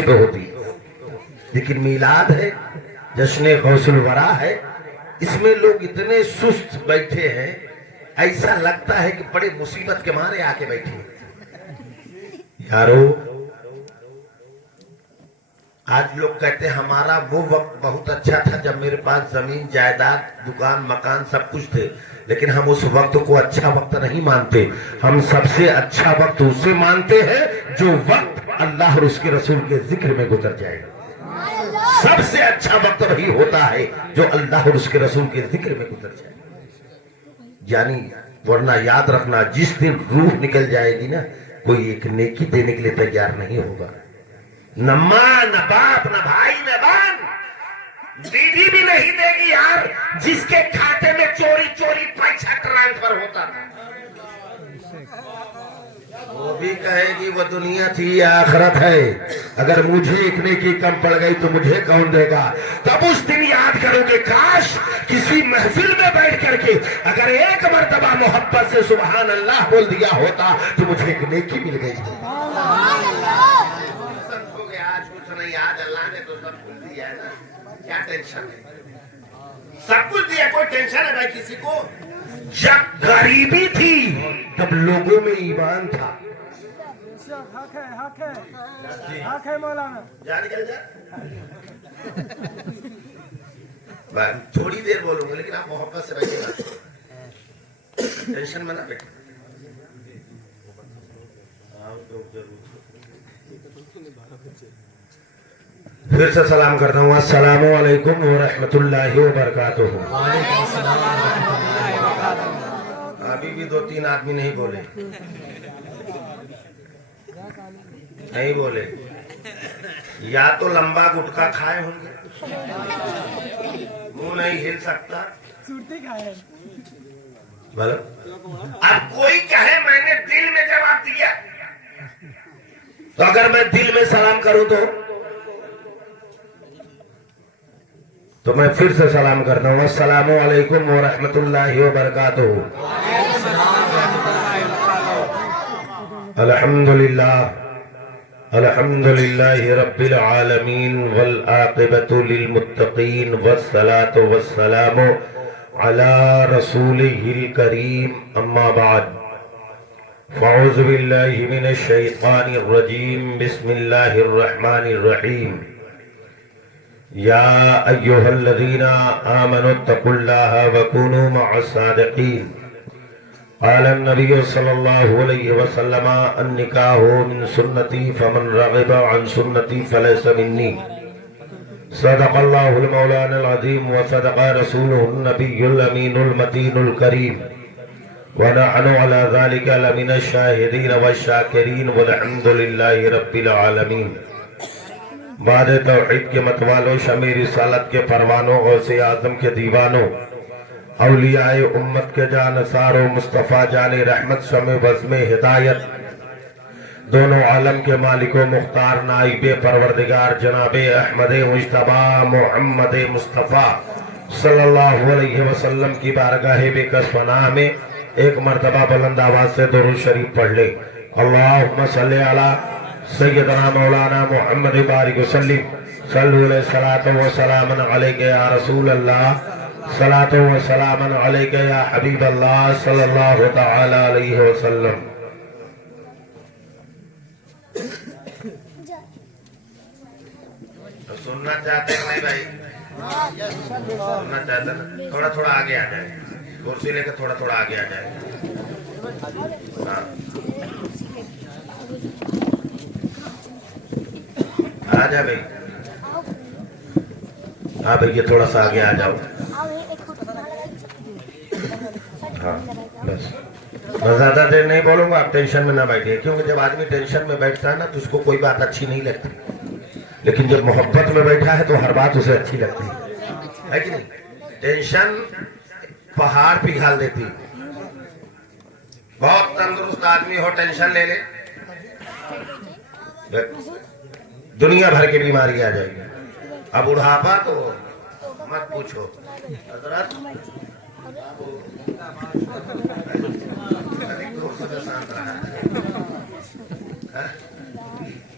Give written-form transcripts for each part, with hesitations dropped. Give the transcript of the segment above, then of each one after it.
कुर्सी पे होती, लेकिन मिलाद है, जश्न गौसुल वरा है, इसमें लोग इतने सुस्त बैठे हैं, ऐसा लगता है कि बड़े मुसीबत के मारे आके बैठे। यारो, आज लोग कहते हैं हमारा वो वक्त बहुत अच्छा था जब मेरे पास जमीन जायदाद दुकान मकान सब कुछ थे, लेकिन हम उस वक्त को अच्छा वक्त नहीं मानते। हम सबसे अच्छा वक्त उसे मानते हैं जो वक्त अल्लाह और उसके रसूल के जिक्र में गुजर जाएगा। सबसे अच्छा वक्त वही होता है जो अल्लाह और उसके रसूल के जिक्र में गुजर जाए। यानी वरना याद रखना, जिस दिन रूह निकल जाएगी ना, कोई एक नेकी देने के लिए तैयार नहीं होगा। न मां न बाप न भाई न बहन, दीदी भी नहीं देगी यार जिसके खाते में चोरी चोरी पैसा ट्रांसफर होता था। वो भी कहेगी वो दुनिया थी या आखिरत है, अगर मुझे एक नेकी कम पड़ गई तो मुझे कौन देगा। तब उस दिन याद करोगे, काश किसी महफिल में बैठ करके अगर एक मर्तबा मोहब्बत से सुभान अल्लाह बोल दिया होता तो मुझे एक नेकी मिल गई। आज कुछ नहीं, आज अल्लाह ने तो सब कुछ दिया है ना, क्या टेंशन है, सब कुछ दिया, कोई टेंशन है भाई किसी को। जब गरीबी थी तब लोगों में ईमान था। हक है मौलाना, जा निकल जा। थोड़ी देर बोलूंगा लेकिन आप मोहब्बत से बैठिएगा, टेंशन में ना बैठे। फिर से सलाम करता हूँ, अस्सलामु अलैकुम व रहमतुल्लाहि व बरकातुहू। अभी भी 2-3 आदमी नहीं बोले, नहीं बोले, या तो लंबा गुटखा खाए होंगे, मुंह नहीं हिल सकता, बोलो। अब कोई कहे मैंने दिल में जवाब दिया, तो अगर मैं दिल में सलाम करूं तो मैं फिर से सलाम करता हूँ, अस्सलामु अलैकुम व रहमतुल्लाहि व बरकातुहू। अल्हम्दुलिल्लाह अल्हम्दुलिल्लाहि रब्बिल आलमीन वल आक़िबतु लिल मुत्तक़ीन वस्सलातु वस्सलामु अला रसूलिहिल करीम, अम्मा बाद। फ़अऊज़ु बिल्लाहि मिनश शैतानिर रजीम, बिस्मिल्लाहिर रहमानिर रहीम। या अय्युहल्लज़ीना आमनुत्तक़ुल्लाह वकुनू मअस्सादिक़ीन। क़ाला नबिय्यु सल्लल्लाहु अलैहि वसल्लम, अन्निकाहु मिन सुन्नती फमन रग़िब अन सुन्नती फलैसा मिन्नी। सदक़ल्लाहुल मौलानाल अज़ीम व सदक़ रसूलुहुन नबिय्युल अमीनुल मतीनुल करीम व नहनु अला ज़ालिका लमिनश शाहिदीन वश्शाकिरीन वल्हम्दुलिल्लाहि रब्बिल आलमीन। बाद तौहीद के मतवालों, शमीर रिसालत के परवानों, गौसे आज़म के दीवानों, औलियाए उम्मत के जानसारों, मुस्तफ़ा जाने रहमत शमे बज़्मे हिदायत, दोनों आलम के मालिको मुख्तार नाइबे परवरदिगार जनाबे अहमद मुज्तबा मोहम्मद मुस्तफ़ा सल्लल्लाहु अलैहि वसल्लम की बारगाह बेकस पनाह में एक मर्तबा बुलंद आवाज से दुरूद शरीफ पढ़ ले। अल्लाहुम्मा सल्ली अला सय्यदना मौलाना मुहम्मद बारिक वसल्लिम, सल्लु अलैहि सलातो व सलामन अलैका या रसूल अल्लाह, सलातो व सलामन अलैका या हबीब अल्लाह सल्लल्लाहु तआला अलैहि वसल्लम। तो सुनना चाहते हैं नहीं भाई? सुनना चाहते ना, थोड़ा थोड़ा आगे आ जाए, कुर्सी लेकर थोड़ा थोड़ा आगे आ जाए। हाँ आ जा भाई, हाँ भैया थोड़ा सा आगे आ जाओ। हाँ बस, मैं ज्यादा देर नहीं बोलूंगा, आप टेंशन में ना बैठिए, क्योंकि जब आदमी टेंशन में बैठता है ना तो उसको कोई बात अच्छी नहीं लगती, लेकिन जब मोहब्बत में बैठा है तो हर बात उसे अच्छी लगती है कि नहीं? टेंशन पहाड़ पिघाल देती। बहुत तंदुरुस्त आदमी हो, टेंशन ले ले, दुनिया भर की बीमारी आ जाएगी। अब बुढ़ापा तो मत पूछो, हजरत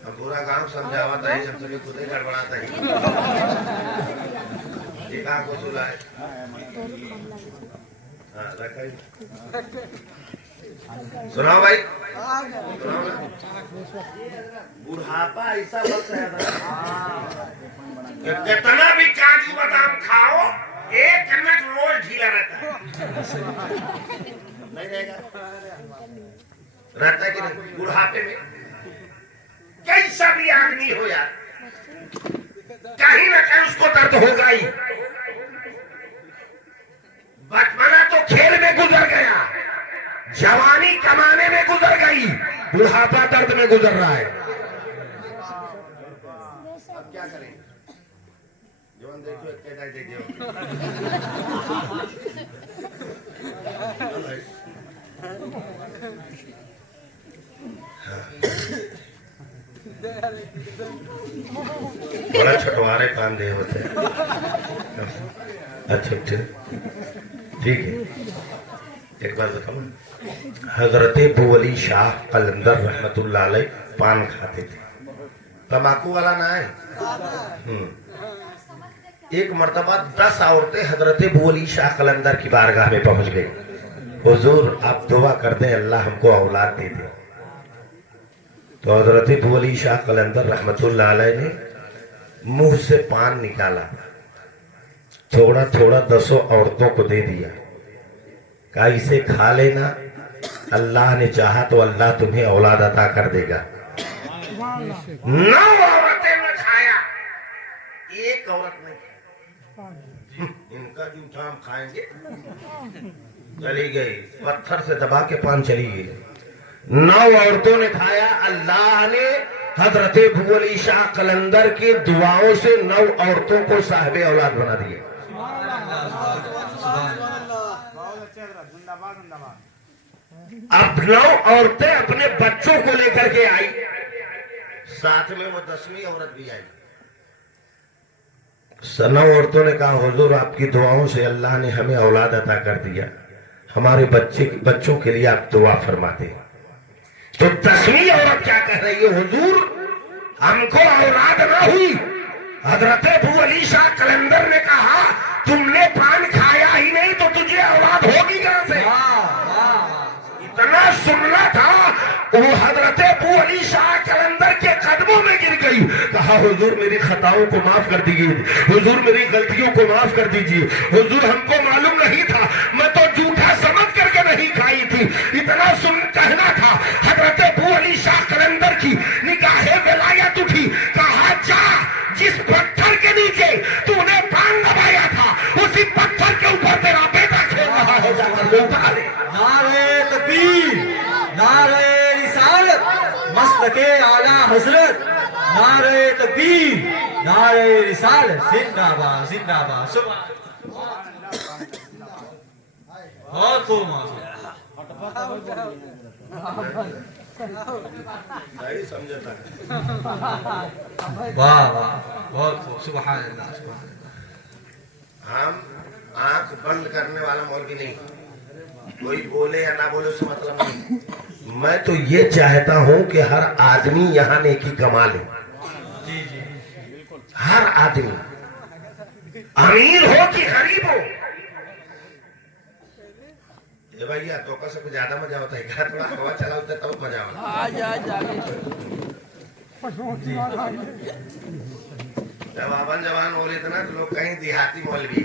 अब पूरा गांव समझावा था, सब सभी खुद ही गड़बड़ाता है। ये कहाँ को सुला है? हाँ, रखा ही। सुनाओ भाई, बुढ़ापा ऐसा वक्त है कि कितना भी काजू बादाम खाओ, एक मिनट रोज ढीला रहता है। नहीं रहेगा, रहता है कि नहीं? बुढ़ापे में कैसा भी आदमी हो यार, कहीं ना कहीं उसको दर्द होगा ही। बचपना तो खेल में गुजर गया, जवानी कमाने में गुजर गई, बुढ़ापा दर्द में गुजर रहा है। अब क्या करें? जवान देखो, क्या देखिए बड़ा छटवारे काम दे होते हैं। अच्छा अच्छा ठीक है। एक बार बताओ, हजरत अबू अली शाह कलंदर रहमतुल्लाह अलैह पान खाते थे, तंबाकू वाला ना है। एक मर्तबा 10 औरतें हजरत अबू अली शाह कलंदर की बारगाह में पहुंच गई। हुजूर आप दुआ कर दें अल्लाह हमको औलाद दे दे। तो हजरत अबू अली शाह कलंदर रहमतुल्लाह अलैह ने मुंह से पान निकाला, थोड़ा थोड़ा 10 औरतों को दे दिया, कहा इसे खा लेना, अल्लाह ने चाहा तो अल्लाह तुम्हें औलाद अता कर देगा। 9 औरतें ने खाया, एक औरत ने इनका जूठा हम खाएंगे, चली गई, पत्थर से दबा के पान चली गई। 9 औरतों ने खाया, अल्लाह ने हजरत अबू अली शाह कलंदर की दुआओं से 9 औरतों को साहिबे औलाद बना दिए। अब 9 औरतें अपने बच्चों को लेकर के आई, साथ में वो 10वीं औरत भी आई। 9 औरतों ने कहा हुजूर आपकी दुआओं से अल्लाह ने हमें औलाद अता कर दिया, हमारे बच्चों के लिए आप दुआ फरमाते। तो 10वीं औरत क्या कह रही है, हुजूर हमको औलाद ना हुई। हजरत अबू अली शाह कलंदर ने कहा तुमने पान खाया ही नहीं तो तुझे औलाद होगी कहां से? इतना सुनना था, वो हजरत अबू अली शाह कलंदर के कदमों में गिर गई। कहा हुजूर मेरी खताओं को माफ कर दीजिए, हुजूर मेरी गलतियों को माफ कर दीजिए, हुजूर हमको मालूम नहीं था, मैं तो झूठा समझ करके नहीं खाई थी। इतना सुन कहना था। हजरत अबू अली शाह कलंदर की निगाहे विलायत उठी। कहा जा, जिस पत्थर के नीचे तूने पान दबाया था उसी पत्थर के ऊपर तेरा बेटा खेल रहा है, जाकर उठा ले। नारे तकबीर, नारे रिसालत, मस्तके आला हजरत, नारे तकबीर, नारे रिसालत, जिंदाबाद जिंदाबाद। बहुत खूब सही समझता है। वाह वाह, बहुत खूब, सुभान अल्लाह सुभान अल्लाह। हम आंख बंद करने वाला मौलवी नहीं, कोई बोले या ना बोले उससे मतलब नहीं। मैं तो ये चाहता हूं कि हर आदमी यहाँ नेकी कमा ले। जी जी, हर आदमी, अमीर हो कि गरीब हो। ये भैया तो का सबसे ज्यादा मजा होता है, घर थोड़ा हवा चला होता है तब मजा होता है। जब आवन जवान बोले थे ना तो लोग कहीं देहाती मौलवी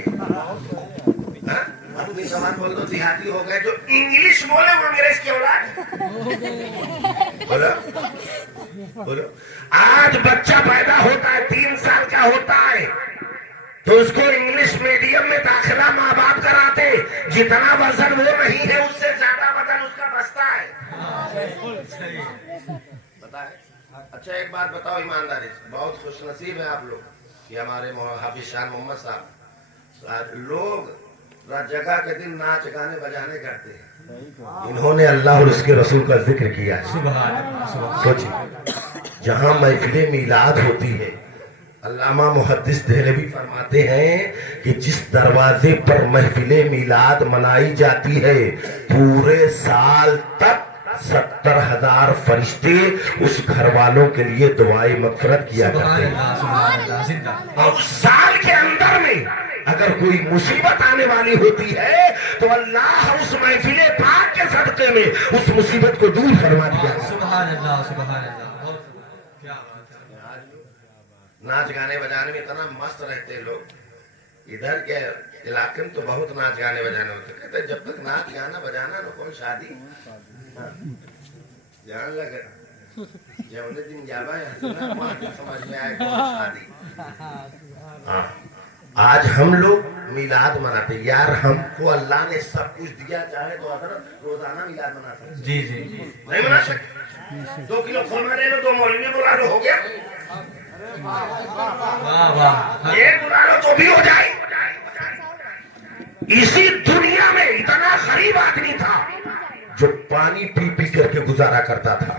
है, अपनी जवान बोल दो देहाती हो गए, जो इंग्लिश बोले वो अंग्रेज की औलाद। बोलो बोलो, आज बच्चा पैदा होता है 3 साल का होता है तो उसको इंग्लिश मीडियम में दाखिला माँ बाप कराते, जितना वजन वो नहीं है उससे ज्यादा वजन उसका बचता है। बताए? अच्छा एक बात बताओ ईमानदारी से, बहुत खुशनसीब है आप लोग कि हमारे हाफिज शान मोहम्मद साहब लोग जगह के दिन नाच गाने बजाने करते हैं, इन्होंने अल्लाह और उसके रसूल का जिक्र किया है। सोचिए, जहाँ महफिले मिलाद होती है, अल्लामा मुहद्दिस देहलवी फरमाते हैं कि जिस दरवाजे पर महफिले मिलाद मनाई जाती है पूरे साल तक 70,000 फरिश्ते उस घर वालों के लिए दुआए मगफिरत किया करते हैं। सुभान अल्लाह जिंदा। और उस साल के अंदर में अगर कोई मुसीबत आने वाली होती है तो अल्लाह उस महफिल पाक के सदके में उस मुसीबत को दूर करवा दिया। सुभान अल्लाह सुभान अल्लाह। क्या बात है। नाच गाने बजाने में इतना मस्त रहते हैं लोग। इधर के इलाके में तो बहुत नाच गाने बजाने होते, कहते जब तक नाच गाना बजाना न कोई शादी जान लगे जब दिन जावा समझ में आए कौन शादी। हाँ, आज हम लोग मिलाद मनाते। यार हमको अल्लाह ने सब कुछ दिया, चाहे तो हजरत रोजाना मिलाद मना सकते। जी जी जी। नहीं मना सकते। 2 किलो खोलना ले लो, 2 मौलवी बुला लो, हो गया। वाह वाह। एक बुला लो तो भी हो जाए। इसी दुनिया में इतना गरीब आदमी था जो पानी पी पी करके गुजारा करता था,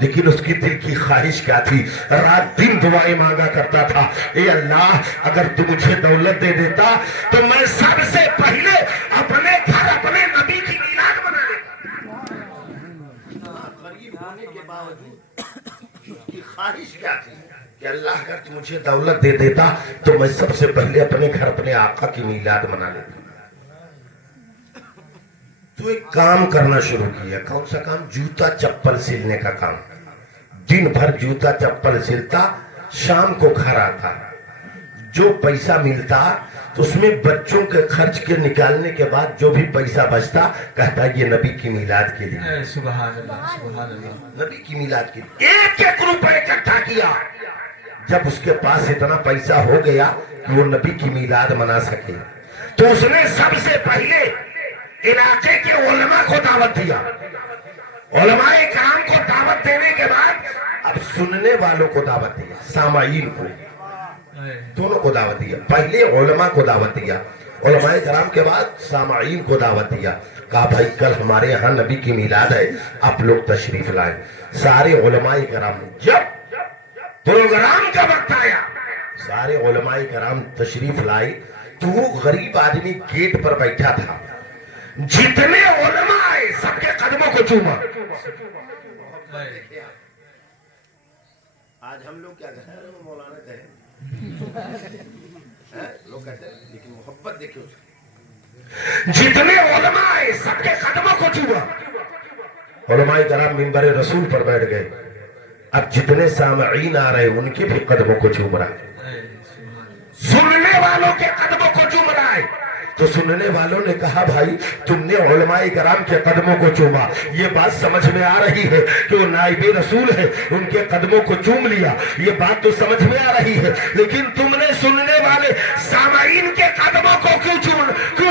लेकिन उसकी दिल की ख्वाहिश क्या थी? रात दिन दुआएं मांगा करता था, ए अल्लाह अगर तू मुझे दौलत दे देता तो मैं सबसे पहले अपने घर अपने नबी की मिलाद बना लेता। गरीब होने के बावजूद उसकी ख्वाहिश क्या थी कि अल्लाह अगर तू मुझे दौलत दे देता तो मैं सबसे पहले अपने घर अपने आका की मिलाद बना लेता। तो एक काम करना शुरू किया। कौन सा काम? जूता चप्पल सिलने का काम। दिन भर जूता चप्पल सिलता, शाम को घर आता, जो पैसा मिलता तो उसमें बच्चों के खर्च के निकालने के बाद जो भी पैसा बचता कहता ये नबी की मिलाद के लिए। सुभान अल्लाह सुभान अल्लाह। नबी की मिलाद के लिए 1-1 रुपए इकट्ठा किया। जब उसके पास इतना पैसा हो गया कि वो नबी की मिलाद मना सके तो उसने सबसे पहले इलाके के उलमा को दावत दिया। उलमाए कराम को दावत देने के बाद अब सुनने वालों को दावत दिया, सामाईन को, दोनों को दावत दिया। पहले उलमा को दावत दिया, उलमाए कराम के बाद सामाईन को दावत दिया। कहा भाई कल हमारे यहाँ नबी की मिलाद है, आप लोग तशरीफ लाए। सारे उलमाए कराम, जब प्रोग्राम का वक्त आया सारे उलमाए कराम तशरीफ लाए तो वो गरीब आदमी गेट पर बैठा था। जितने उलमा आए सबके कदमों को चूमा। आज हम लोग क्या कहते हैं, मौलाना कहे लोग कहते हैं, लेकिन मोहब्बत देखिए उसकी। जितने उलमा आए सबके कदमों को चूमा। उलमाए कराम मिंबर रसूल पर बैठ गए। अब जितने सामईन आ रहे उनके भी कदमों को चूम रहा है, सुनने वालों के कदमों को चूम रहा है। तो सुनने वालों ने कहा भाई तुमने उलमाए कराम के कदमों को चूमा, ये बात समझ में आ रही है कि वो नाइबे रसूल है, उनके कदमों को चूम लिया, ये बात तो समझ में आ रही है, लेकिन तुमने सुनने वाले सामाईन के कदमों को क्यों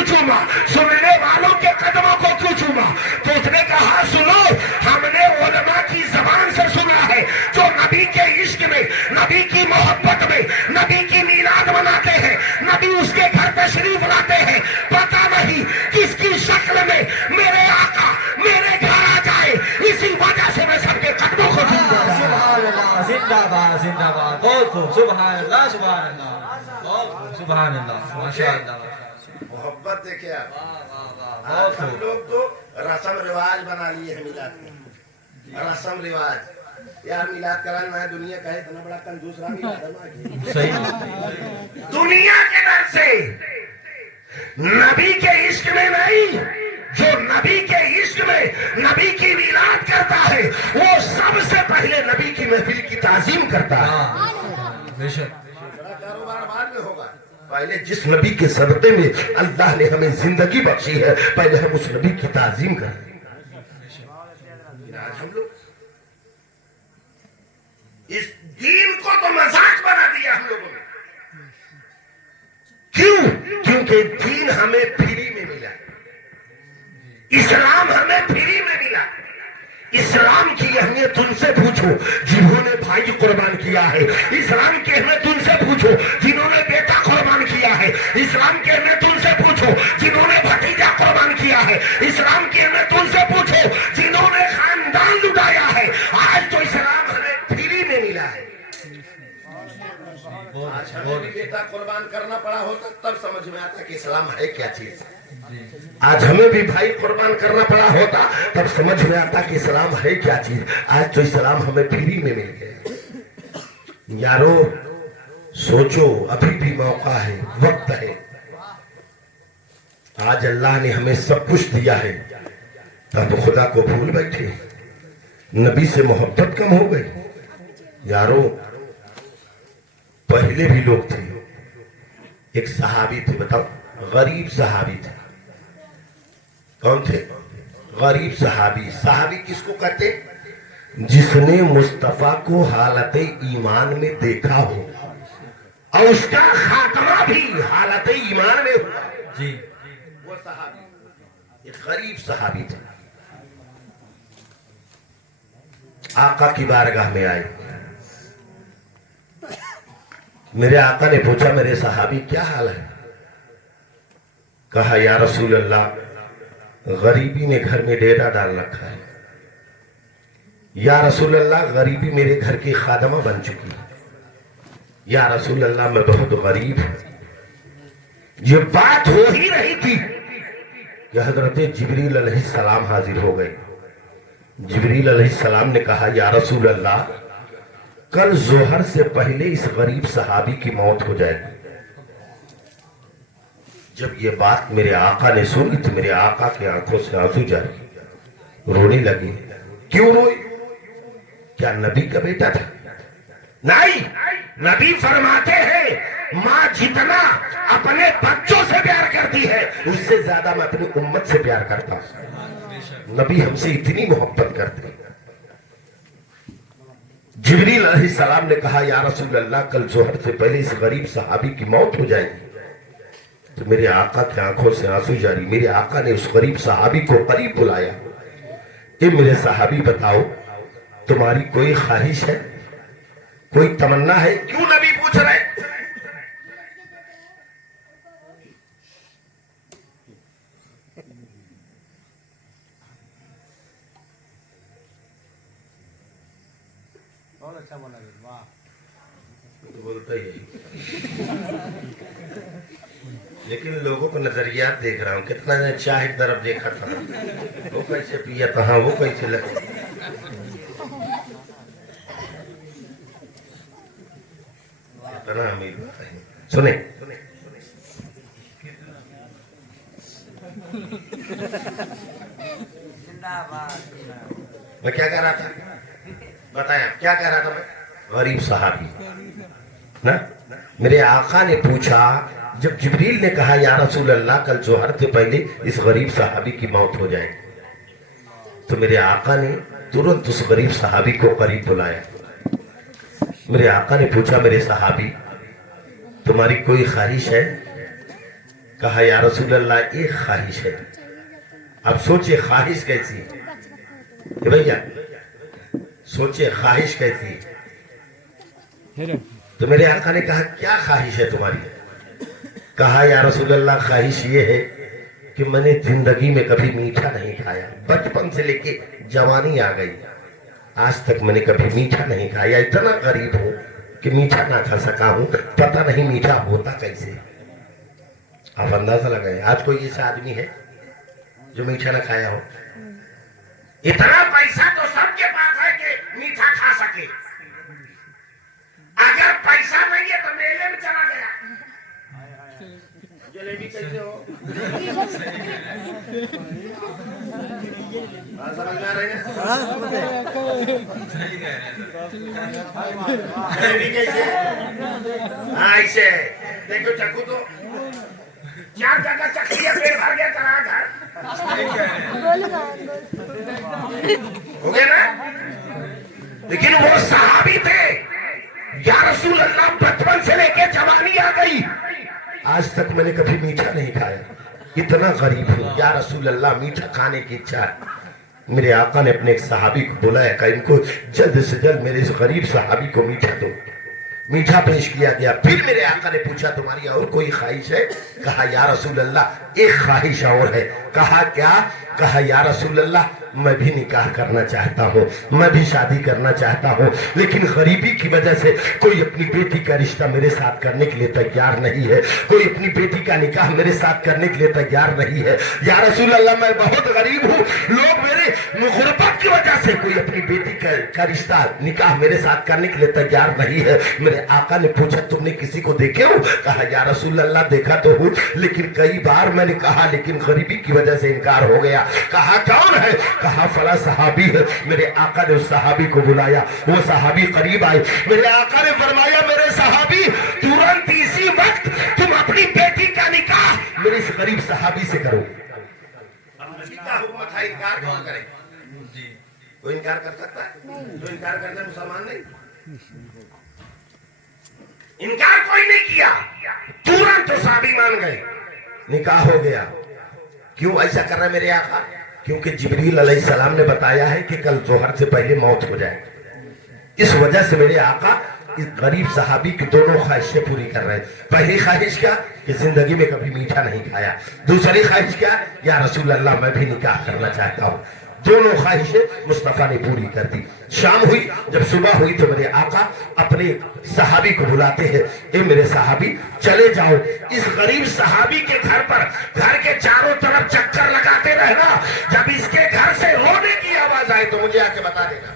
चूमा? सुनने वालों के कदमों को क्यों चूमा? तो उसने कहा सुनो, हमने उलमा की जबान से सुना है जो नबी के इश्क में, नबी की मोहब्बत में, नबी की मिलाद मनाते हैं, नबी उसके घर तशरीफ लाते हैं। पता नहीं किसकी शक्ल में मेरे आका मेरे घर आ जाए, इसी वजह से मैं सबके कदमों को जिंदाबाद जिंदाबाद। बहुत खूब। सुभान अल्लाह सुभान अल्लाह। बहुत खूब। सुभान अल्लाह माशाअल्लाह। मोहब्बत देखिए आप। बहुत हम खूब। लोग तो रस्म रिवाज बना लिए हैं मिलाद के। रस्म रिवाज यार मिलाद कराना है, दुनिया कहे इतना बड़ा कंजूस मिलाद सही। दुनिया के डर से नबी के इश्क में नहीं, जो नबी के इश्क में नबी की मिलाद करता है वो सबसे पहले नबी की महफिल की ताजीम करता है। बेशक। कारोबार बाद में होगा, पहले जिस नबी के सदक़े में अल्लाह ने हमें जिंदगी बख्शी है पहले हम उस नबी की ताजीम करते हैं। आज हम लोग इस दीन को तो मजाक बना दिया हम लोगों ने। क्यों? क्योंकि दीन हमें फ्री में मिला, इस्लाम हमें फ्री में मिला। इस्लाम की अहमियत उनसे पूछो जिन्होंने भाई कुर्बान किया है। इस्लाम की अहमियत उनसे पूछो जिन्होंने बेटा कुर्बान किया है। इस्लाम की अहमियत उनसे पूछो जिन्होंने भतीजा कुर्बान किया है। इस्लाम की अहमियत उनसे पूछो जिन्होंने खानदान लुटाया है। आज तो इस्लाम हमें फ्री में मिला है। आज हमें भी बेटा कुर्बान करना पड़ा होता तब समझ में आता कि इस्लाम है क्या चीज। आज हमें भी भाई कुर्बान करना पड़ा होता तब समझ में आता कि इस्लाम है क्या चीज। आज तो इस्लाम हमें फ्री में मिल गया। यारो सोचो, अभी भी मौका है, वक्त है। आज अल्लाह ने हमें सब कुछ दिया है, तब खुदा को भूल बैठे, नबी से मोहब्बत कम हो गई। यारो पहले भी लोग थे, एक सहाबी थे, बताओ, गरीब सहाबी थे। कौन थे? गरीब सहाबी। सहाबी किसको कहते? जिसने मुस्तफा को हालत ईमान में देखा हो और उसका खात्मा भी हालत ईमान में हुआ जी, वो सहाबी, एक गरीब सहाबी थे। आका की बारगाह में आए, मेरे आका ने पूछा, मेरे सहाबी क्या हाल है? कहा, या रसूल अल्लाह, गरीबी ने घर में डेरा डाल रखा है। या रसूल अल्लाह, गरीबी मेरे घर की खादमा बन चुकी है। या रसूल अल्लाह, मैं बहुत गरीब हूं। ये बात हो ही रही थी कि हजरत जिब्रील अलैहिस्सलाम हाजिर हो गए। जिब्रील अलैहिस्सलाम ने कहा, या रसूल अल्लाह, कल जोहर से पहले इस गरीब सहाबी की मौत हो जाएगी। जब ये बात मेरे आका ने सुनी तो मेरे आका की आंखों से आंसू जारी, रोने लगे। क्यों रोए? क्या नबी का बेटा था? नहीं, नबी फरमाते हैं मां जितना अपने बच्चों से प्यार करती है उससे ज्यादा मैं अपनी उम्मत से प्यार करता हूं। नबी हमसे इतनी मोहब्बत करते हैं। जिब्रील अलैहिस्सलाम ने कहा, या रसूल अल्लाह, कल जोहर से पहले इस गरीब सहाबी की मौत हो जाएगी। तो मेरे आका की आंखों से आंसू जारी। मेरे आका ने उस गरीब सहाबी को करीब बुलाया। ये मेरे सहाबी, बताओ तुम्हारी कोई ख्वाहिश है, कोई तमन्ना है? क्यों नबी पूछ रहे? बहुत अच्छा बोला, वाह। तो बोलता ही है। लेकिन लोगों को नजरियात देख रहा हूं, कितना ने चाह एक तरफ देखा था, वो कैसे पिया था, हाँ, वो कैसे लगे। इतना अमीर बताइए। सुने, मैं क्या कह रहा था? बताया क्या कह रहा था मैं? गरीब सहाबी ना। मेरे आका ने पूछा, जब जिब्रील ने कहा, या रसूल अल्लाह, कल जोहर से पहले इस गरीब सहाबी की मौत हो जाए, तो मेरे आका ने तुरंत उस गरीब सहाबी को करीब बुलाया। मेरे आका ने पूछा, मेरे सहाबी, तुम्हारी कोई ख्वाहिश है? कहा, या रसूल अल्लाह, एक ख्वाहिश है। अब सोचिए ख्वाहिश कैसी है भैया, सोचिए ख्वाहिश कैसी है। तो मेरे आका ने कहा, क्या ख्वाहिश है तुम्हारी? कहा, या रसूल अल्लाह, ख्वाहिश ये है कि मैंने जिंदगी में कभी मीठा नहीं खाया। बचपन से लेके जवानी आ गई, आज तक मैंने कभी मीठा नहीं खाया। इतना गरीब हूं कि मीठा ना खा सका हूं, पता नहीं मीठा होता कैसे। आप अंदाजा लगाए, आज कोई ऐसा आदमी है जो मीठा ना खाया हो? इतना पैसा तो सबके पास है कि मीठा खा सके। अगर पैसा नहीं है तो मेले में चला गया। जलेबी कैसे हो? समझ में आ रही है? जलेबी कैसे? हाँ, ऐसे देखो, चक्कू तो 4 जगह चक्की है, पेट भर गया, चला घर हो गया ना। लेकिन वो सहाबी थे, या रसूल अल्लाह, बचपन से लेके जवानी आ गई, आज तक मैंने कभी मीठा नहीं खाया, इतना गरीब हूं। या रसूल अल्लाह, मीठा खाने की इच्छा है। मेरे आका ने अपने एक सहाबी को बुलाया, कहा इनको जल्द से जल्द मेरे इस गरीब सहाबी को मीठा दो। मीठा पेश किया गया। फिर मेरे आका ने पूछा, तुम्हारी और कोई ख्वाहिश है? कहा, या रसूल अल्लाह, एक ख्वाहिश और है। कहा, क्या? कहा या रसूल अल्लाह मैं भी निकाह करना चाहता हूँ, मैं भी शादी करना चाहता हूँ, लेकिन गरीबी की वजह से कोई अपनी बेटी का रिश्ता मेरे साथ करने के लिए तैयार नहीं है, कोई अपनी बेटी का निकाह मेरे साथ करने के लिए तैयार नहीं है। या रसूल अल्लाह मैं बहुत गरीब हूँ, लोग मेरे गुर्बत की वजह से कोई अपनी बेटी का रिश्ता निकाह मेरे साथ करने के लिए तैयार नहीं है। मेरे आका ने पूछा तुमने किसी को देखे हो? कहा या रसूल अल्लाह देखा तो हूँ, लेकिन कई बार मैंने कहा लेकिन गरीबी की वजह से इनकार हो गया। कहा कौन है? कहा फला सहाबी है। मेरे आका ने उस सहाबी को बुलाया, वो सहाबी करीब आए। मेरे आका ने फरमाया मेरे सहाबी तुरंत इसी वक्त तुम अपनी बेटी का निकाह मेरे इस गरीब सहाबी से करो। इनकार कौन करे? कोई इनकार कर सकता है? जो इनकार करता है मुसलमान नहीं। इनकार कोई नहीं किया, तुरंत तो सहाबी मान गए, निकाह हो गया। क्यों ऐसा कर रहा है मेरे आका? क्योंकि जिब्रील अलैहिस्सलाम ने बताया है कि कल जोहर से पहले मौत हो जाए। इस वजह से मेरे आका इस गरीब सहाबी की दोनों ख्वाहिशें पूरी कर रहे हैं। पहली ख्वाहिश क्या? कि जिंदगी में कभी मीठा नहीं खाया। दूसरी ख्वाहिश क्या? या रसूल अल्लाह मैं भी निकाह करना चाहता हूँ। दोनों ख्वाहिशें मुस्तफा ने पूरी कर दी। शाम हुई, जब सुबह हुई तो मेरे आका अपने सहाबी को बुलाते हैं, ए मेरे सहाबी चले जाओ इस गरीब सहाबी के घर पर घर के चारों तरफ चक्कर लगाते रहना, जब इसके घर से रोने की आवाज आए तो मुझे आके बता देना।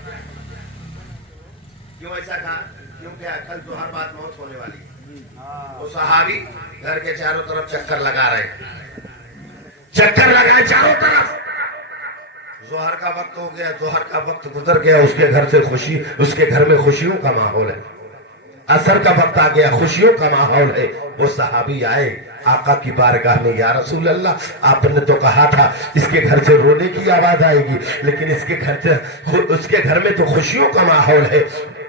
क्यों ऐसा कहा? क्योंकि कल तो हर बात मौत होने वाली है। वो सहाबी घर के चारों तरफ चक्कर लगा रहे, चक्कर लगाए चारों तरफ। जोहर का वक्त हो गया, जोहर का वक्त गुजर गया, उसके घर से खुशी, उसके घर में खुशियों का माहौल है। असर का वक्त आ गया, खुशियों का माहौल है। वो सहाबी आए आका की बारगाह में, या रसूल अल्लाह आपने तो कहा था इसके घर से रोने की आवाज आएगी, लेकिन इसके घर से उसके घर में तो खुशियों का माहौल है,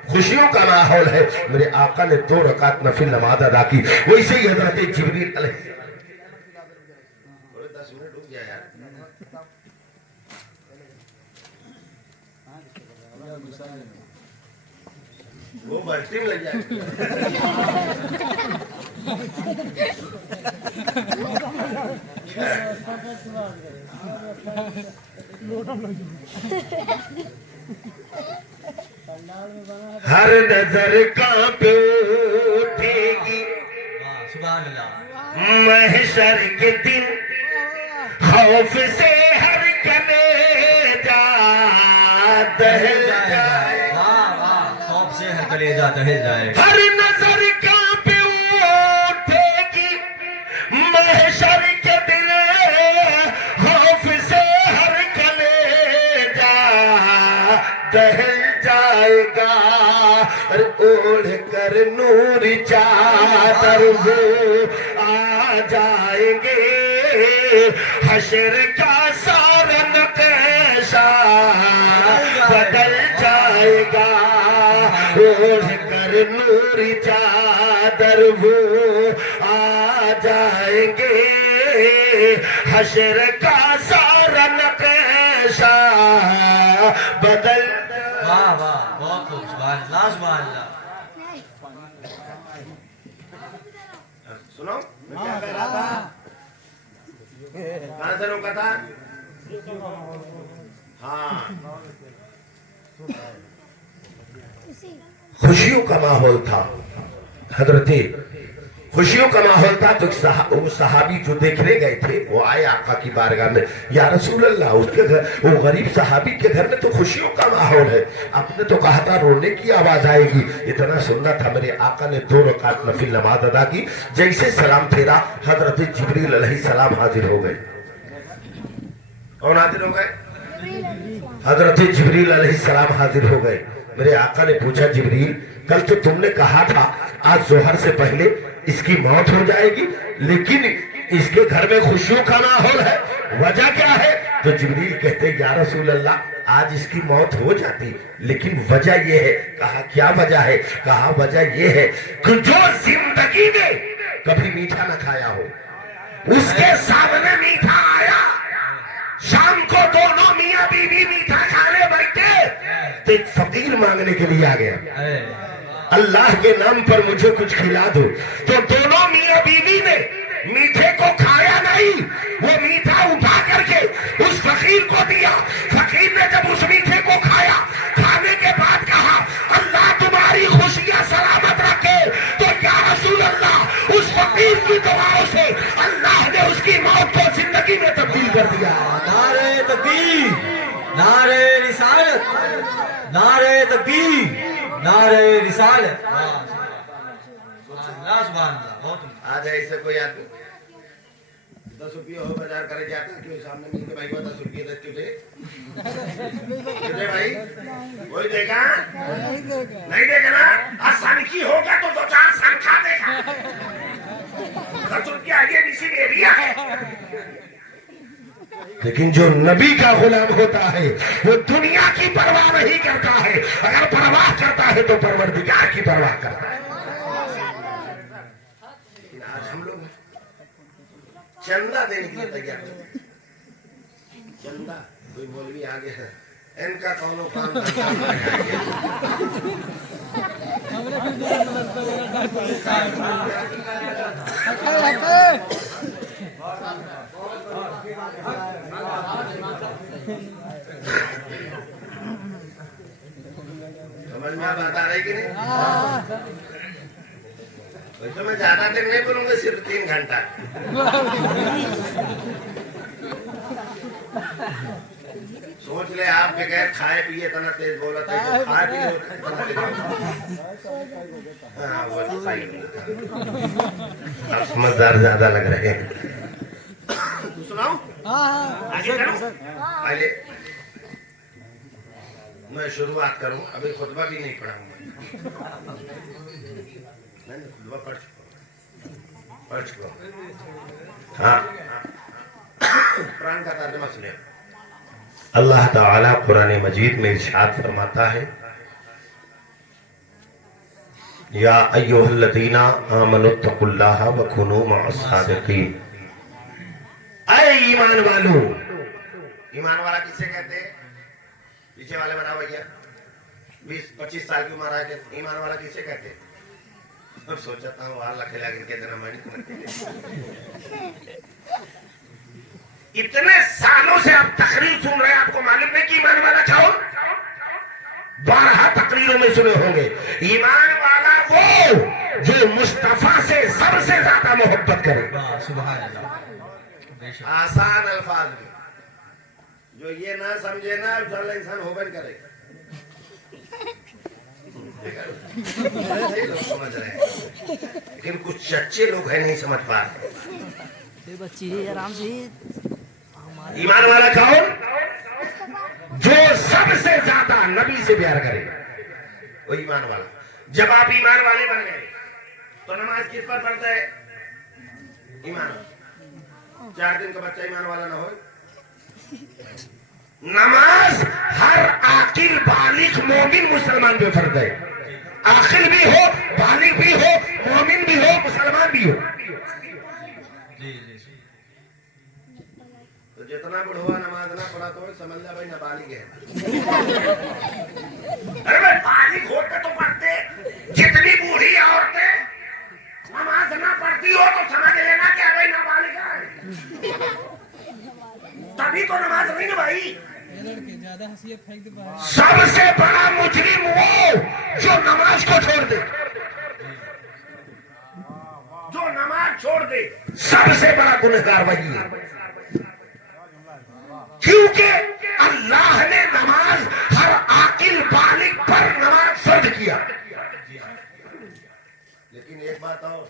खुशियों का माहौल है। मेरे आका ने 2 रकात नफिल नमाज अदा की। वैसे ही हजरत जिब्रील अलैहि 10 मिनट रुक गया यार। वो बस्ती में लग जाएगी। हर नजर कांपे उठेगी महशर के दिन, खौफ से हर कलेजा दहल जाए, खौफ से हर कलेजा दहल जाए। हर नजर कांपे उठेगी महशर के दिन, खौफ से हर कलेजा दहल जाएगा। ओढ़ कर नूर चादर वो आ जाएंगे, हशर का सारा नक्शा बदल जाएगा। ओढ़ कर नूर चादर वो आ जाएंगे, हशर का सारा नक्शा बदल। वाह वाह, बहुत खूब, सुभान अल्लाह, सुभान अल्लाह। सुनो मैं क्या कह रहा था? कहां से रोका था? हाँ, खुशियों का माहौल था हजरते, खुशियों का माहौल था। तो वो सहाबी जो देखने गए थे वो आए आका की बारगाह में, या रसूल अल्लाह उसके घर, वो गरीब सहाबी के घर में तो खुशियों का माहौल है, आपने तो कहा था रोने की आवाज आएगी। इतना सुनना था। मेरे आका ने 2 रकात नफिल नमाज अदा की। जैसे सलाम फेरा हजरत जिब्रील अलैहिस्सलाम हाजिर हो गए। कौन हाजिर हो गए? हजरत जिब्रील अलैहिस्सलाम हाजिर हो गए। मेरे आका ने पूछा जिब्रील कल तो तुमने कहा था आज जोहर से पहले इसकी मौत हो जाएगी, लेकिन इसके घर में खुशियों का माहौल है, वजह क्या है? तो जिब्रील कहते या रसूल अल्लाह आज इसकी मौत हो जाती, लेकिन वजह यह है। कहा क्या वजह है? कहा वजह यह है कि जो जिंदगी में कभी मीठा न खाया हो, उसके सामने मीठा आया, शाम को दोनों मियां बीवी मीठा खाने बैठे तो एक फकीर मांगने के लिए आ गया, अल्लाह के नाम पर मुझे कुछ खिला दो। तो दोनों मियां बीवी ने मीठे को खाया नहीं, वो मीठा उठा करके उस फकीर दिया। फकीर ने जब उस मीठे को खाया, खाने के बाद कहा अल्लाह तुम्हारी खुशियां सलामत रखे। तो या रसूल अल्लाह, उस फकीर की दुआओं से अल्लाह ने उसकी मौत को जिंदगी में तब्दील कर दिया। नारे तकबीर, नारे रिसालत, नारे तकबीर, नारे रिसालत। सुभान अल्लाह। बहुत आज ऐसे कोई आदमी 10 रुपये हो बाजार करे जाता है, क्यों सामने मिलते भाई को 10 रुपये देते तुझे भाई कोई देगा नहीं देगा ना। आसानी की हो गया तो 2-4 साल खा देगा। 10 रुपया ये इसीलिए लिया है। लेकिन जो नबी का गुलाम होता है वो दुनिया की परवाह नहीं करता है। अगर परवाह करता है तो परवरदिगार की परवाह करता है। आज हम लोग चंदा देने के लिए तैयार हैं। चंदा कोई मौलवी आगे है, इनका कौनो काम समझ में बता रही कि नहीं? वैसे मैं ज्यादा देर नहीं बोलूंगा, सिर्फ 3 घंटा। सोच ले आप बगैर खाए पिए इतना तेज बोला था, तो खाए पिए इतना तेज हाँ, वो सही आप समझदार ज्यादा लग रहे हैं। तू सुनाओ आगे करूं? पहले मैं शुरुआत करूं, अभी खुतबा भी नहीं पढ़ा हूं। खुतबा पढ़ चुका हाँ। कुरान का तर्जुमा सुनिए। अल्लाह ताला कुरान मजीद में इरशाद फरमाता है, या अय्युहल्लज़ीना आमनुत्तकुल्लाह व कुनू मअस-सादिकीन। ऐ ईमान वालों, ईमान वाला किसे कहते हैं? पीछे वाले बताओ भैया, 20-25 साल की उम्र है, ईमान वाला किसे कहते हैं? अब सोचता हूँ वाला खेला के इतने सालों से आप तकरीर सुन रहे हैं, आपको मालूम नहीं कि ईमान वाला कौन? 12 तकरीरों में सुने होंगे। ईमान वाला वो जो मुस्तफा से सबसे ज्यादा मोहब्बत करे। सुभान अल्लाह। आसान अल्फाज में, जो ये ना समझे ना जल इंसान हो बन करे। लोग समझ रहे हैं, लेकिन कुछ अच्छे लोग हैं नहीं समझ पा रहे। बच्ची आराम से। ईमान वाला कौन? जो सबसे ज्यादा नबी से प्यार करे, वो ईमान वाला। जब आप ईमान वाले बन गए तो नमाज किस पर पढ़ते है? ईमान। 4 दिन का बच्चा ईमान वाला ना हो। नमाज हर आकिल बालिग मोमिन मुसलमान पे फर्ज है। आकिल भी हो, बालिग भी हो, मोमिन भी हो, मुसलमान भी हो। तो जितना बुढ़वा नमाज ना पढ़ा तो समझ ले भाई नाबालिग है। अरे भाई बालिग होते तो पढ़ते। जितनी बूढ़ी औरतें नमाज ना पढ़ती हो तो समझ लेना क्या भाई नाबालिग है। तभी तो नमाज नहीं ना भाई। सबसे बड़ा मुजरिम वो जो नमाज को छोड़ दे, जो नमाज छोड़ दे, सबसे बड़ा गुनहगार वही है। क्योंकि अल्लाह ने नमाज हर आकिल बालिग पर नमाज फर्ज किया। लेकिन एक बात और,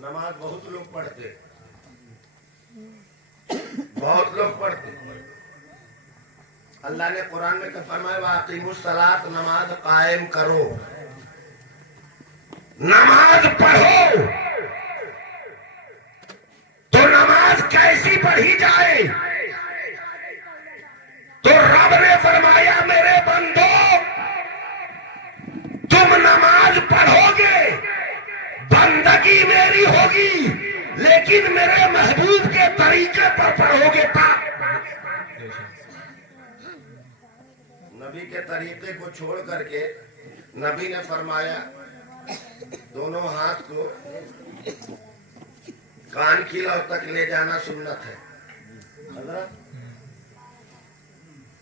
नमाज बहुत लोग पढ़ते, बहुत लोग पढ़ते। अल्लाह ने कुरान में फरमाया वाक़िमुस्सलात, नमाज कायम करो, नमाज पढ़ो। तो नमाज कैसी पढ़ी जाए? तो रब ने फरमाया मेरे बंदो, तुम नमाज पढ़ोगे, बंदगी मेरी होगी, लेकिन मेरे महबूब के तरीके पर पढ़ोगे। नबी के तरीके को छोड़ करके नबी ने फरमाया दोनों हाथ को कान खिलाव तक ले जाना सुन्नत है।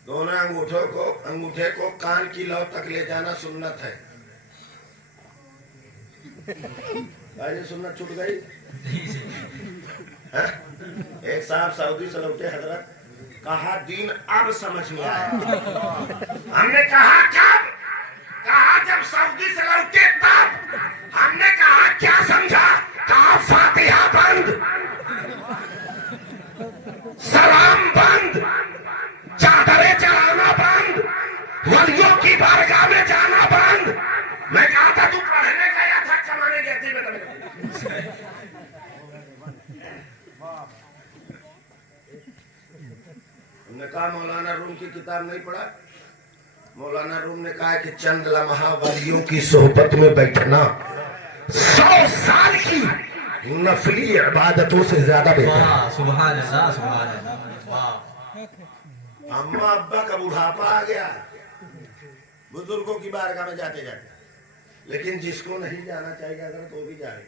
दोनों अंगूठे को कान की लौ तक ले जाना सुन्नत है। आज सुन्नत छूट गई। है? एक साहब सऊदी से लौटे हजरत, कहा दीन अब समझ में आया। हमने कहा कब? कहा जब सऊदी से लौटे तब। हमने कहा क्या समझा? कहा फातिहा बंद, सलाम बंद, चादरें चढ़ाना बंद, वलियों की बारगाह में जाना बंद। मैं कहा था तू पढ़ने गया था कमाने गया थी बेटा। हमने कहा मौलाना रूम की किताब नहीं पढ़ा। मौलाना रूम ने कहा कि चंद लम्हा वलियों की सोहबत में बैठना 100 साल की नफली इबादतों से ज्यादा बेहतर है। सुभान अल्लाह, सुभान अल्लाह। अम्मा अब्बा का बुढ़ापा आ गया बुजुर्गों की बारगाह में जाते जाते, लेकिन जिसको नहीं जाना चाहिए अगर तो भी जाए।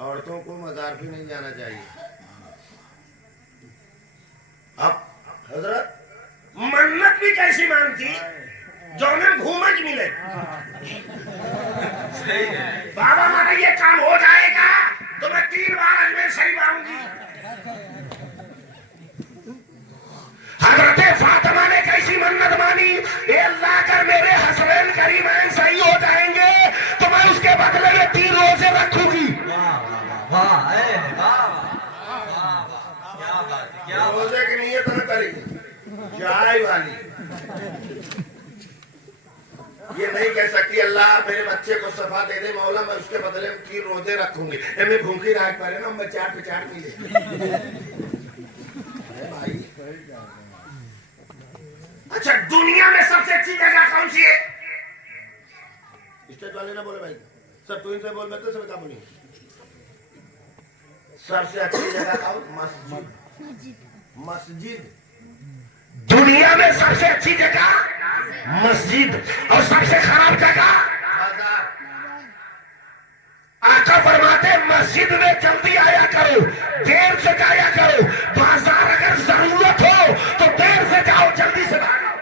औरतों को मजार भी नहीं जाना चाहिए। अब हजरत मन्नत भी कैसी मांगती जो ने घूमच मिले। बाबा हमारा ये काम हो जाएगा तो मैं 3 बार अजमेर शरीफ आऊंगी। हजरत फातिमा ने कैसी मन्नत मानी, ए अल्लाह अगर मेरे हसनैन करीमैन सही हो जाएंगे तो मैं उसके बदले में 3 रोजे रखूंगी। रोजे की नीयत न करेगी चाय वाली। ये नहीं कह सकती अल्लाह मेरे बच्चे को सफा दे दे मौला, मैं उसके बदले में 3 रोजे रखूंगी। मैं भूखी रह पारे ना, मैं चाट मिले। भाई अच्छा दुनिया में सबसे अच्छी जगह कौन सी है? स्टेज वाले ना बोले भाई, सब तू इनसे बोल बैठे सब क्या बोली। सबसे अच्छी जगह कौन? मस्जिद। मस्जिद दुनिया में सबसे अच्छी जगह मस्जिद, और सबसे खराब जगह बाजार। आका फरमाते मस्जिद में जल्दी आया करो, देर से जाया करो। बाजार अगर जरूरत हो तो देर से जाओ, जल्दी से भागो।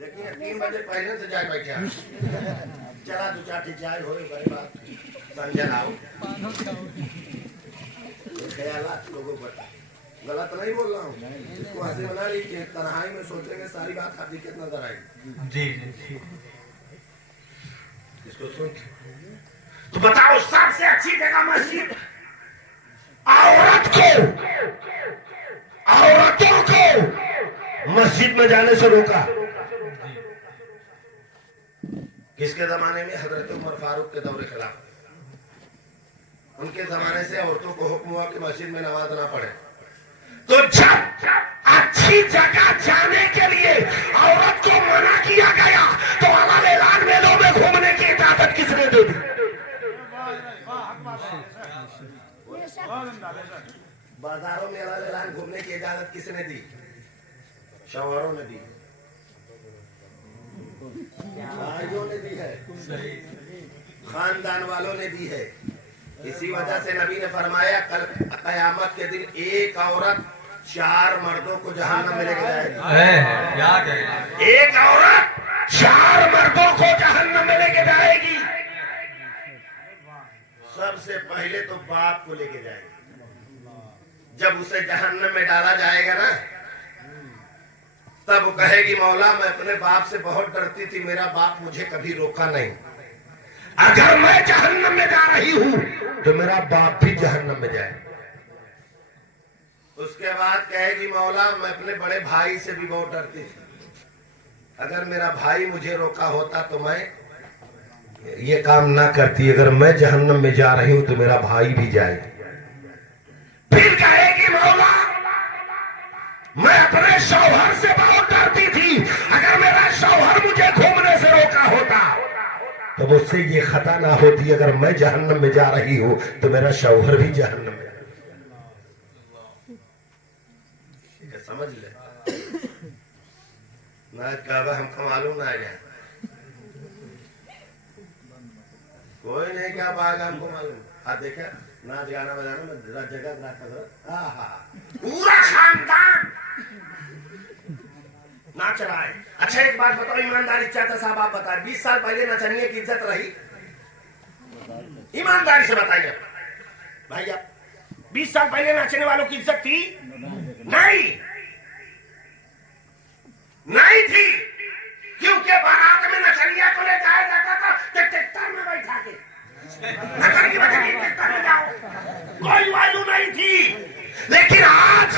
लेकिन 3 बजे पहले से जाए बैठा चला 2-4 चाय हो बड़ी बात संजन आओ। ख्यालात लोगों पर गलत नहीं बोल रहा हूँ, इसको हंसी बना लीजिए। तन्हाई में सोचेंगे सारी बात हकीकत नजर आएगी। जी इसको सुन तो बताओ सबसे अच्छी जगह मस्जिद। औरतों को मस्जिद में जाने से रोका। किसके जमाने में? हजरत उमर फारूक के दौरे खिलाफ। उनके जमाने से औरतों को हुक्म हुआ कि मस्जिद में नमाज ना पढ़े। तो जब अच्छी जगह जाने के लिए औरत को मना किया गया तो अलाल ऐलान मेलों में घूमने की इजाजत किसने दे दी? बाजारों में अलाल ऐलान घूमने की इजाजत किसने दी? शौहरों ने दी, भाइयों ने दी है, खानदान वालों ने दी है। इसी वजह से नबी ने फरमाया कल कयामत के दिन एक औरत 4 मर्दों को जहन्नम में लेके जाएगी। एक औरत 4 मर्दों को जहन्नम में लेके जाएगी। सबसे पहले तो बाप को लेके जाएगी। जब उसे जहन्नम में डाला जाएगा ना तब वो कहेगी मौला मैं अपने बाप से बहुत डरती थी, मेरा बाप मुझे कभी रोका नहीं। अगर मैं जहन्नम में जा रही हूं तो मेरा बाप भी जहन्नम में जाए। उसके बाद कहेगी मौला मैं अपने बड़े भाई से भी बहुत डरती थी, अगर मेरा भाई मुझे रोका होता तो मैं ये काम ना करती। अगर मैं जहन्नम में जा रही हूं तो मेरा भाई भी जाए। फिर कहेगी मौला मैं अपने शौहर से बहुत डरती थी, अगर मेरा शौहर मुझे घूमने से रोका होता तो मुझसे ये खता ना होती। अगर मैं जहन्नम में जा रही हूं तो मेरा शौहर भी जहन्नम में। समझ ले ना काबा हमको मालूम ना जाए, कोई नहीं क्या पाएगा हमको मालूम। देखा नाच गाना बजाना में जगह नाचता पूरा खानदान नाच रहा है। अच्छा एक बात बताओ ईमानदारी चाहता साहब आप बताए 20 साल पहले नचनिया की इज्जत रही? ईमानदारी से बताइए भाई आप 20 साल पहले नाचने वालों की इज्जत थी? नहीं नहीं थी, क्योंकि बारात में नचनिया को ले जाया जाता था ट्रैक्टर में बैठा के नगर की बजाय ट्रैक्टर में जाओ, कोई वैल्यू नहीं थी। लेकिन आज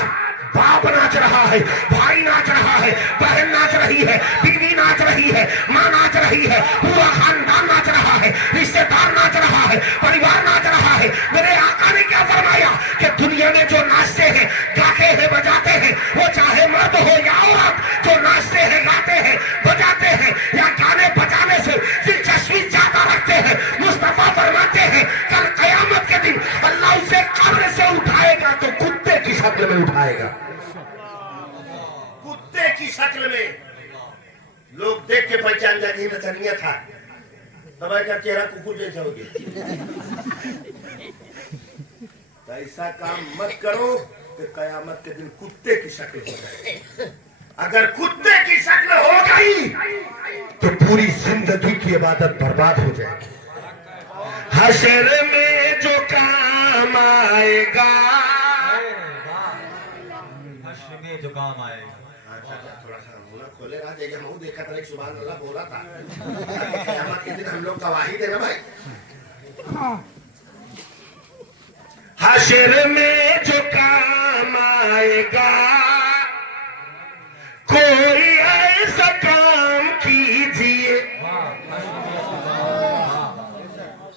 बाप नाच रहा है, भाई नाच रहा है, बहन नाच रही है, बीवी नाच रही है, माँ नाच रही है, पूरा खानदान नाच रहा है, रिश्तेदार नाच रहा है, परिवार नाच रहा है। मेरे आका ने क्या फरमाया कि दुनिया में जो नाचते हैं, गाते हैं, बजाते हैं, वो चाहे मर्द हो या औरत, जो नाचते हैं, गाते हैं, बजाते हैं या गाने बजाने से दिलचस्पी ज्यादा रखते हैं, मुस्तफा फरमाते हैं कल कयामत के दिन अल्लाह उसे कब्र से उठाएगा तो कुत्ते की शक्ल में उठाएगा। कुत्ते की शक्ल में लोग देख के पहचान जाएंगे नचनिया था, तब का चेहरा कुकुर जैसा हो गया। तो ऐसा काम मत करो कि कयामत के दिन कुत्ते की शक्ल हो जाए। अगर कुत्ते की शक्ल हो गई तो पूरी जिंदगी की इबादत बर्बाद हो जाएगी। हशर में जो काम आएगा, हश्र में जो काम आएगा। थोड़ा सा मुंह खोले रहा देगा, मुंह देखा था एक सुभान अल्लाह बोला था क़यामत के दिन हम लोग गवाही देना भाई। हशर में जो काम आएगा कोई ऐसा काम कीजिए।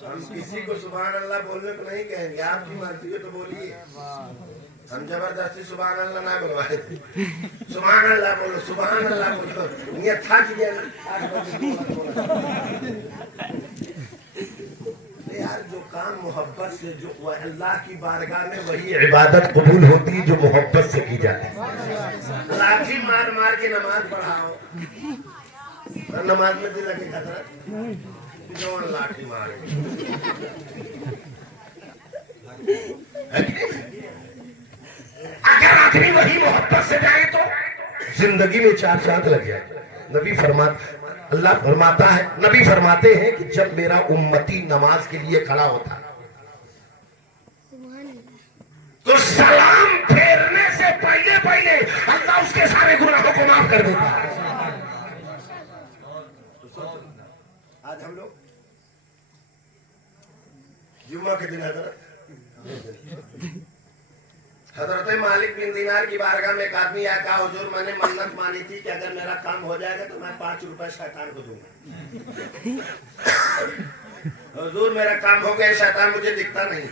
हम किसी को सुभान अल्लाह बोलने को नहीं कहेंगे, आपकी मर्जी है तो बोलिए। हम जबरदस्ती सुभान अल्लाह ना बोलवाए थे। सुभान अल्लाह बोलो, सुभान अल्लाह बोलो, ये थक गया यार। जो काम मोहब्बत से जो अल्लाह की बारगाह में वही इबादत कबूल होती है जो मोहब्बत से की जाती है। लाठी मार मार के नमाज पढ़ाओ और नमाज में दिल लगे खतरा जो लाठी मारे। अगर आदमी वही मोहब्बत से जाए तो जिंदगी में 4 चांद लग जाए। नबी अल्लाह फरमाता है, नबी फरमाते हैं कि जब मेरा उम्मती नमाज के लिए खड़ा होता तो सलाम फेरने से पहले पहले अल्लाह उसके सारे गुनाहों को माफ कर देता है। आज हम लोग जुम्मा के दिन हजरत मालिक बिन दीनार की बारगाह में एक आदमी आया, कहा हुजूर मैंने मन्नत मानी थी कि अगर मेरा काम हो जाएगा तो मैं 5 रुपए शैतान को दूंगा। हुजूर मेरा काम हो गया, शैतान मुझे दिखता नहीं,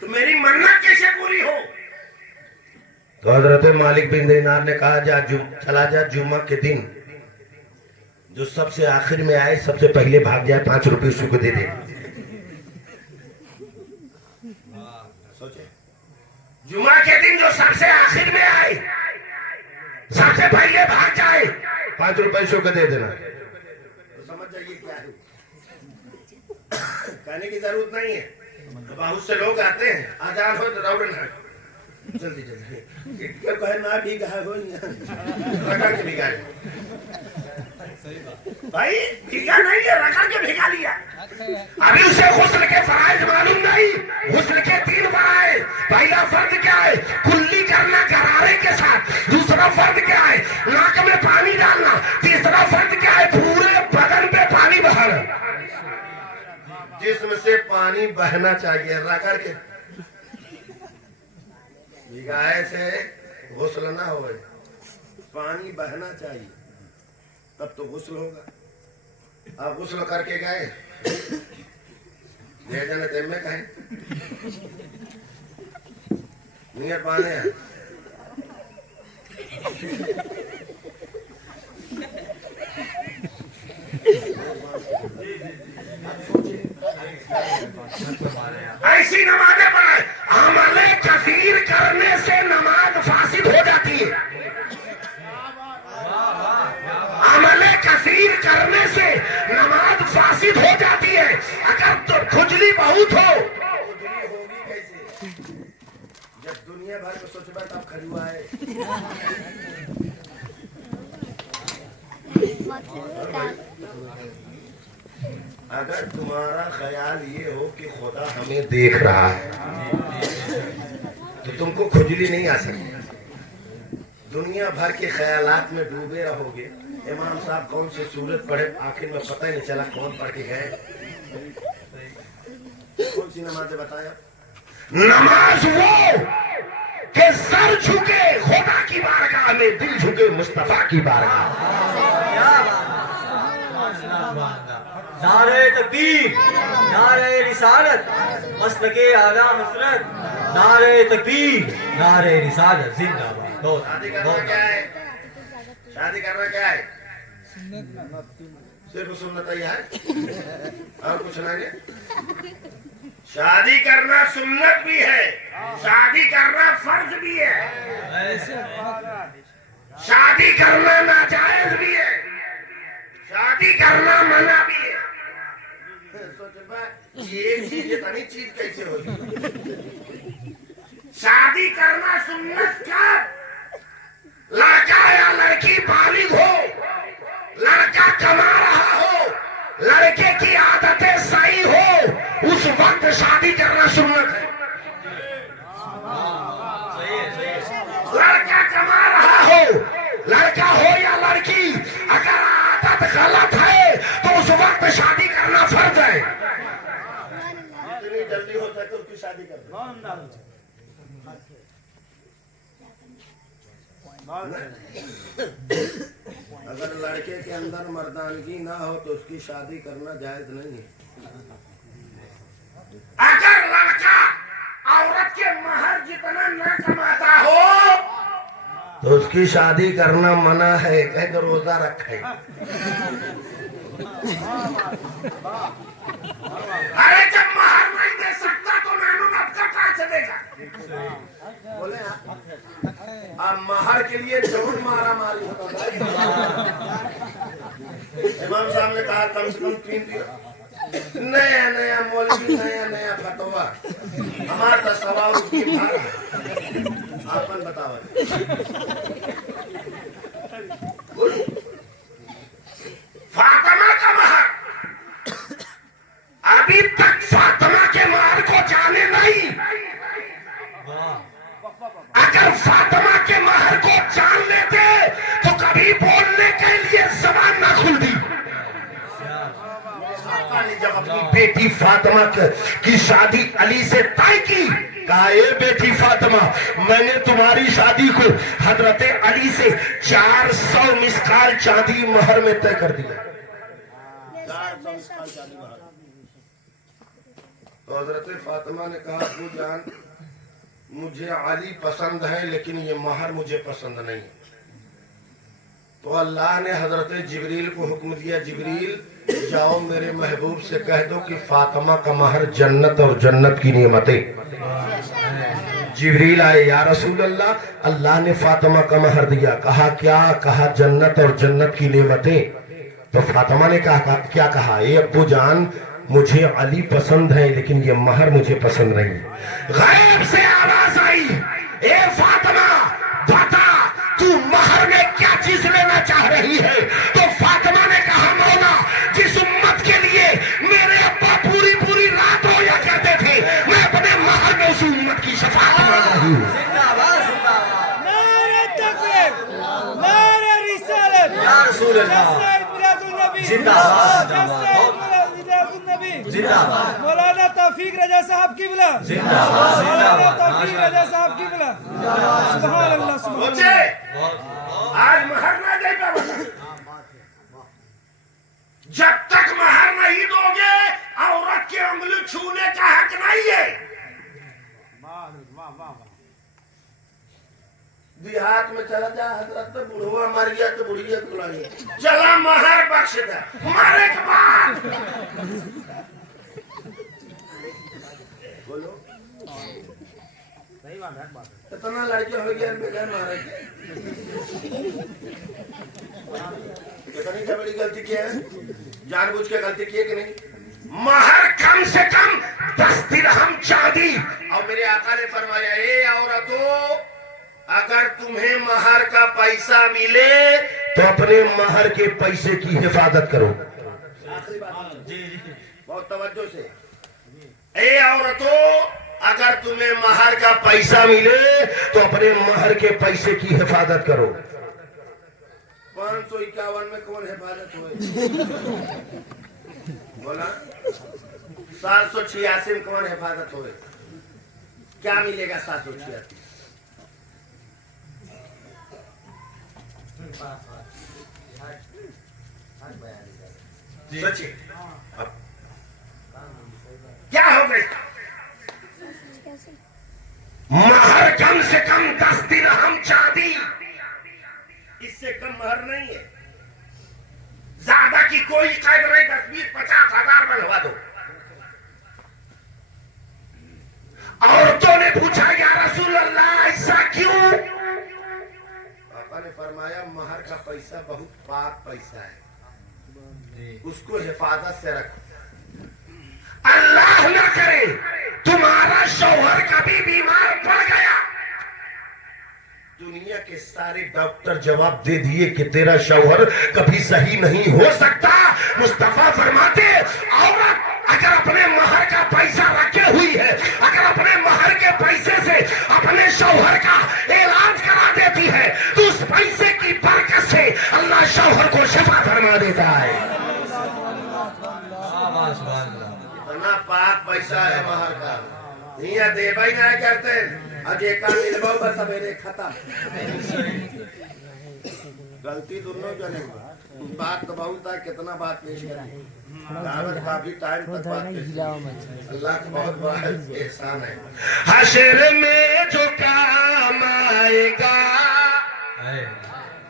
तो मेरी मन्नत कैसे पूरी हो? तो हजरत मालिक बिन दीनार ने कहा चला जा जुम्मा के दिन जो सबसे आखिर में आए सबसे पहले भाग जाए, 5 रुपए उसको दे दे। सोचे जुम्मा के दिन जो सबसे आखिर में आए सबसे पहले भाग जाए, 5 रुपए उसको दे देना। तो समझ जाइए क्या है, कहने की जरूरत नहीं है। तो बहुत से लोग आते हैं, आजाद हो तो दौड़न है जल्दी जल्दी कहे ना भीगा हो रगड़ के भिगा भाई, भीगा नहीं है, रगड़ के भिगा लिया। अभी उसे गुस्ल के फराइज मालूम नहीं, गुस्ल के 3 फराइज। पहला फर्ज क्या है? कुल्ली करना गरारे के साथ। दूसरा फर्ज क्या है? नाक में पानी डालना। तीसरा फर्ज क्या है? पूरे बदन पे पानी बहाना, जिसमें से पानी बहना चाहिए। रगड़ के भिगाए से गुस्ल ना हो, पानी बहना चाहिए तब तो गुस्ल होगा। आप गुस्ल करके गए ले जाने तेम में कहें नियत पाने हैं। ऐसी नमाजें पढ़ाए, अमले कसीर करने से नमाज फासिद हो जाती है। अमले कसीर करने से नमाज फासिद हो जाती है। अगर तो खुजली बहुत हो अगर तुम्हारा ख्याल ये हो कि खुदा हमें देख रहा है तो तुमको खुजली नहीं आ सकती। दुनिया भर के ख्यालात में डूबे रहोगे। इमाम साहब कौन सी सूरत पढ़े आखिर में पता ही नहीं चला कौन पढ़ के गए। कौन सी नमाज बताया? नमाज वो कि सर झुके खुदा की बारगाह में, दिल झुके मुस्तफा की बारगाह। नारे तकबीर, नारे रिसालत, मसलके आला हसरत, नारे तकबीर, नारे रिसालत, जिंदाबाद। शादी करना क्या है? शादी करना क्या है? सिर्फ सुन्नत ही है और कुछ नहीं है। शादी करना सुन्नत भी है, शादी करना फर्ज भी है, शादी करना नाजायज भी है, शादी करना मना भी है। ये चीज इतनी चीज कैसे होगी? शादी करना सुन्नत का, लड़का या लड़की बालिग हो, लड़का कमा रहा हो, लड़के की आदतें सही हो, उस वक्त शादी करना सुन्नत है। लड़का कमा रहा हो, लड़का हो या लड़की, अगर आदत गलत है तो उस वक्त शादी करना फर्ज है। जितनी जल्दी हो सके उसकी शादी कर दो। अगर लड़के के अंदर मर्दानगी ना हो तो उसकी शादी करना जायज नहीं है। अगर लड़का औरत के महर जितना न कमाता हो तो उसकी शादी करना मना है। कहे तो रोजा रखे। अरे जब महर नहीं दे सकता तो नानू आपका कहाँ से देगा? बोले अब महर के लिए जरूर मारा मारी होता है। इमाम साहब ने कहा कम से कम 3 दिन। नया नया मौलवी, नया नया फतवा, हमारा तो सवाल उसकी आपन बताओ। फातिमा का महर, अभी तक फातिमा के महर को जाने नहीं। अगर फातिमा के महर को जान लेते तो कभी बोलने के लिए जबान ना खुलती। जब अपनी बेटी फातिमा की शादी अली से तय की, कहा ए बेटी फातिमा, मैंने तुम्हारी शादी को हजरत अली से 400 मिसकाल चांदी महर में तय कर दिया। 400 मिसकाल चांदी महर। तो हजरत फातिमा ने कहा अबू जान, मुझे अली पसंद है लेकिन ये महर मुझे पसंद नहीं। तो अल्लाह ने हजरत जिब्रील को हुक्म दिया, जिब्रील जाओ मेरे महबूब से कह दो कि फातिमा का महर जन्नत और जन्नत की नियमतें। जिब्रील आए, या रसूल अल्लाह, अल्लाह ने फातिमा का महर दिया। कहा क्या? कहा जन्नत और जन्नत की नियमतें। तो फातिमा ने कहा क्या कहा? ए अब्बू जान, मुझे अली पसंद है लेकिन ये महर मुझे पसंद नहीं। गैब से आवाज आई, ए फातिमा बता तू महर में क्या चीज लेना चाह रही है? तो फातिमा ने कहा मौला, जिस उम्मत के लिए मेरे अब्बा पूरी पूरी रात रोया करते थे, मैं अपने महर में उस उम्मत की शफाअत मांग रही हूँ। नारे तकबीर, नारे रिसालत, या रसूल अल्लाह, जिंदाबाद, जिंदाबाद। मौलाना तौफीक रजा साहब की बिला, जिंदाबाद, मौलाना तौफीक रजा साहब की बिला। सुभान अल्लाह, सुभान अल्लाह। आज महर ना दे पाओ, जब तक महर नहीं दोगे औरत की उंगली छूने का हक नहीं है। देहात में चला जा हजरत, तो बुढ़वा मर गया तो बुढ़िया बुलाई, चला महर बख्श दे, मरे के बाद बोलो। इतना लड़के हो गया बेघर मारे, कितनी बड़ी गलती किया है, जानबूझ के गलती की है कि नहीं? महर कम से कम 10 दिरहम चांदी। और मेरे आका ने फरमाया, ए औरतों, अगर तुम्हें महर का पैसा मिले तो अपने महर के पैसे की हिफाजत करो। तवज्जो से। ए औरतों, अगर तुम्हें महर का पैसा मिले तो अपने महर के पैसे की हिफाजत करो। 551 में कौन हिफाजत हुए? बोला 786 में कौन हिफाजत हुए? क्या मिलेगा 786? सचिन क्या हो गया? महर कम से कम 10 दिन हम चाहती, इससे कम महर नहीं है। ज्यादा की कोई कैद नहीं, 10, 20, 50 हजार बनवा दो। औरतों ने पूछा या रसूल अल्लाह ऐसा क्यों? पापा ने फरमाया महर का पैसा बहुत पाक पैसा है, उसको हिफाजत से रखो। अल्लाह न करे तुम्हारा शौहर कभी बीमार पड़ गया, दुनिया के सारे डॉक्टर जवाब दे दिए कि तेरा शौहर कभी सही नहीं हो सकता। मुस्तफा फरमाते औरत अगर अपने महर का पैसा रखे हुई है, अगर अपने महर के पैसे से अपने शौहर का इलाज करा देती है तो उस पैसे की बरकत से अल्लाह शौहर को शिफा फरमा देता है। इतना पाक पैसा है महर का, यहाँ देवा ही नहीं करते। अजय का मिलवा बस सवेरे खत्म। गलती दोनों जने, बात तो बहुत है, कितना बात पेश करें, काफी टाइम तक बात अल्लाह का बहुत बड़ा एहसान है। हशर में जो काम आएगा,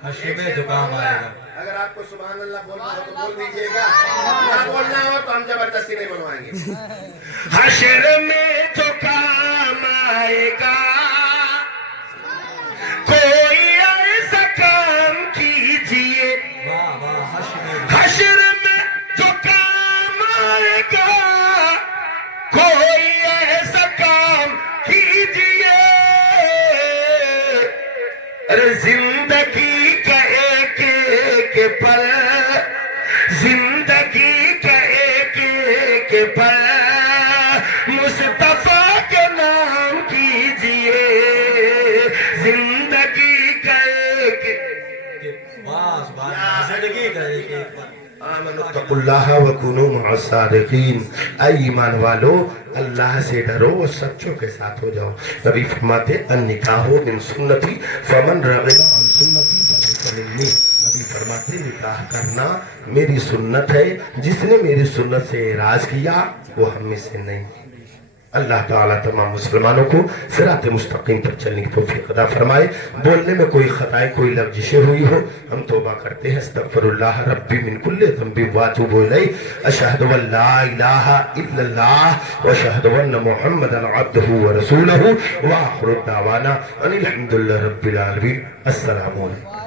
हशर में जो काम आएगा। अगर आपको सुभान अल्लाह बोलना हो तो बोल दीजिएगा, ना बोलना हो तो हम जबरदस्ती नहीं बनवाएंगे। हशर में जो काम आएगा, कोई ऐसा काम कीजिए, हशर में जो काम आएगा, कोई ऐसा काम कीजिए, अरे जिंदगी का एक पल, जिंदगी का एक पल मुस्तफा के नाम कीजिए, जिंदगी का आमनुत्तकुल्लाह व कुनू मअस सादिकीन। ऐ ईमान वालो, अल्लाह से डरो और सच्चों के साथ हो जाओ। नबी फरमाते अन्निकाहु मिन सुन्नती फमन रग़िबा अन सुन्नती फलैसा मिन्नी। नबी फरमाते निकाह करना मेरी सुन्नत है, जिसने मेरी सुन्नत से एराज किया वो हम में से नहीं। अल्लाह ताला तमाम मुसलमानों को सिरात मुस्तकीम पर चलने की तौफीक अता फरमाए। बोलने में कोई खताएं, कोई लफ्ज़िशें हुई हो, हम तौबा करते हैं। अस्तगफिरुल्लाह रब्बी मिन कुल्लि ज़ंबिन व अतूबु इलैहि। अशहदु अन ला इलाहा इल्लल्लाह व अशहदु अन्न मुहम्मदन अब्दुहु व रसूलुहु व आखिरु दावाना अनिल हम्दुलिल्लाहि रब्बिल आलमीन। अस्सलामु अलैकुम।